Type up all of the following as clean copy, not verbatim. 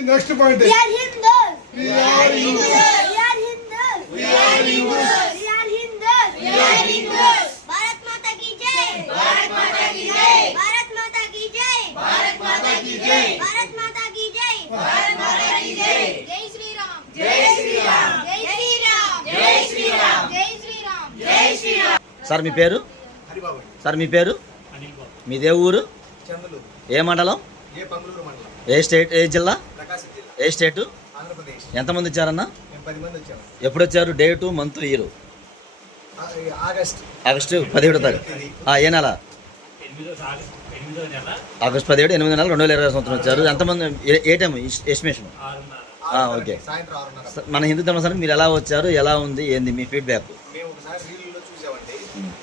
Next point. We are Hindus. We are Hindus. We are Hindus. We are Hindus. We are Hindus. We are Hindus. Bharat माता की जय. भारत माता की जय. भारत माता की जय. भारत माता की जय. भारत माता की जय. भारत माता की जय. जय श्री राम. जय श्री राम. जय श्री राम. जय श्री राम. जय श्री राम. जय श्री राम. సార్ మీ పేరు? హరిబాబు. సార్ మీ పేరు? మీదే ఊరు? చంద్రలూరు. ఏ మండలం? ఏ పంగులూరు మండలం. ఏ స్టేట్? ఏ జిల్లా? ప్రకాశం జిల్లా. ఏ స్టేటు? ఆంధ్రప్రదేశ్. ఎంతమంది వచ్చారన్నా? మేము 10 మంది వచ్చాము. ఎప్పుడు వచ్చారు? Date, month, year? August. August 17వ తారీఖు. ఏ నెల? ఆగస్టు 17, 8 నెల 2020 సంవత్సరం వచ్చారు. ఎంతమంది? ఏ టైం ఎస్టిమేషన్? ఓకే. సాయంత్రం 6:30. మన హిందూ ధర్మ సార్ మీరు ఎలా వచ్చారు, ఎలా ఉంది, ఏంది మీ ఫీడ్బ్యాక్? మేము ఒకసారి రీల్లో చూసామండి.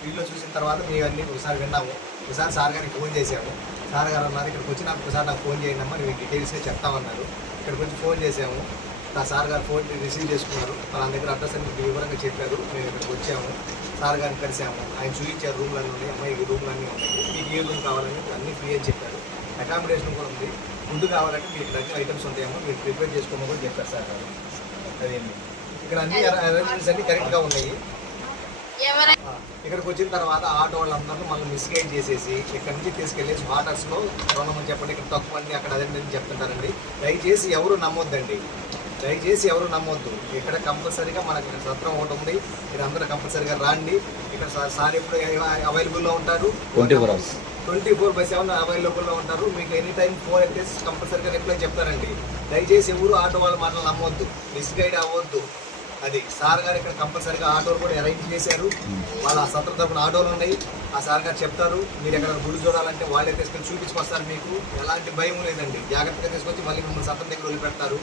రీల్లో చూసిన తర్వాత మేము అన్ని ఒకసారి విన్నాము. ఒకసారి సార్ గారికి ఫోన్ చేసాము. సార్ గారు అన్నారు ఇక్కడికి వచ్చి ఒకసారి నాకు ఫోన్ చేయండి అమ్మా, నేను డీటెయిల్స్గా చెప్తామన్నారు. ఇక్కడికి వచ్చి ఫోన్ చేసాము. ఆ సార్ గారు ఫోన్ రిసీవ్ చేసుకున్నారు. వాళ్ళ దగ్గర అడ్రస్ అన్ని వివరంగా చెప్పారు. మేము ఇక్కడికి వచ్చాము. సార్ గారిని కలిసాము. ఆయన చూపించారు రూమ్లన్నీ ఉన్నాయి. అమ్మాయి ఈ రూమ్లన్నీ ఉన్నాయి, మీకు ఏ రూమ్ కావాలని అన్నీ ఫ్రీ అని చెప్పారు. అకామిడేషన్ కూడా ఉంది. ఫుడ్ కావాలంటే మీకు దగ్గర ఐటమ్స్ ఉంటాయేమో మీరు ప్రిపేర్ చేసుకోమని కూడా చెప్పారు సార్ గారు. అదేంటి ఇక్కడ అన్ని అరేంజ్మెంట్స్ అన్నీ కరెక్ట్గా ఉన్నాయి. ఇక్కడికి వచ్చిన తర్వాత ఆటో వాళ్ళందరూ మళ్ళీ మిస్గైడ్ చేసేసి ఇక్కడ నుంచి తీసుకెళ్ళేసి వాటర్స్లో రుణమని చెప్పండి, ఇక్కడ తక్కువ అండి, అక్కడ అదే చెప్తుంటారండి. దయచేసి ఎవరు నమ్మొద్దండి. దయచేసి ఎవరు నమ్మొద్దు. ఇక్కడ కంపల్సరీగా మనకి సత్రం ఒకటి ఉంది. మీరు అందరూ కంపల్సరీగా రాండి. ఇక్కడ సార్ ఎప్పుడు అవైలబుల్లో ఉంటారు. 24/7 అవైలబుల్లో ఉంటారు. మీకు ఎనీ టైం ఫోన్ అయితే కంపల్సరీగా రిప్లై చెప్తారండి. దయచేసి ఎవరు ఆటో వాళ్ళ మాటలు నమ్మొద్దు, మిస్గైడ్ అవ్వద్దు. అది సార్ గారు ఇక్కడ కంపల్సరీగా ఆటోలు కూడా అరేంజ్ చేశారు. వాళ్ళ సత్రం తరపున ఆటోలు ఉన్నాయి. ఆ సార్ గారు చెప్తారు. మీరు ఎక్కడ గుడి చూడాలంటే వాళ్ళే తీసుకొని చూపించుకొస్తారు. మీకు ఎలాంటి భయం లేదండి. జాగ్రత్తగా తీసుకొచ్చి మళ్ళీ మిమ్మల్ని సత్రం దగ్గర వదిలిపెడతారు.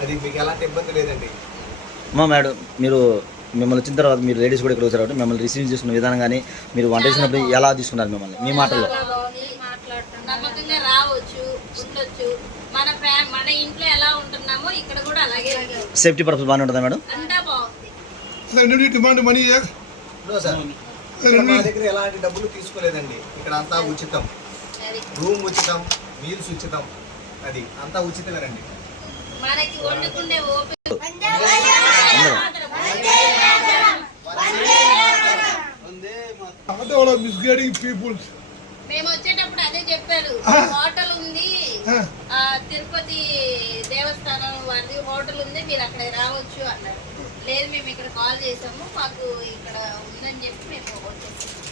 అది మీకు ఎలాంటి ఇబ్బంది లేదండి. మేడం మీరు మిమ్మల్ని వచ్చిన తర్వాత మీరు లేడీస్ కూడా ఇక్కడ వచ్చారు. మిమ్మల్ని రిసీవ్ చేసుకున్న విధానం కానీ మీరు వంట చేసినప్పుడు ఎలా తీసుకున్నారు మిమ్మల్ని మీ మాటల్లో? నమ్మకంగా రావచ్చు, ఉండొచ్చు. మన ఇంట్లో ఎలా ఉంటున్నామో ఇక్కడ కూడా అలాగే. సేఫ్టీ పర్పస్ బాగానే ఉంటుందా మేడం? అంతా బాగుంది. డిమాండ్ మనీ సార్ మా దగ్గర ఎలాంటి డబ్బులు తీసుకోలేదండి. ఇక్కడ అంతా ఉచితం. రూమ్ ఉచితం, మీల్స్ ఉచితం. అది అంతా ఉచితమేనండి. మనకి వండుకుండే ఓపిక. Misguiding peoples. మేము వచ్చేటప్పుడు అదే చెప్పారు. హోటల్ ఉంది, తిరుపతి దేవస్థానం వారి హోటల్ ఉంది, మీరు అక్కడ రావచ్చు అన్నారు. లేదు మేము ఇక్కడ కాల్ చేసాము, మాకు ఇక్కడ ఉందని చెప్పి మేము వచ్చేసాము.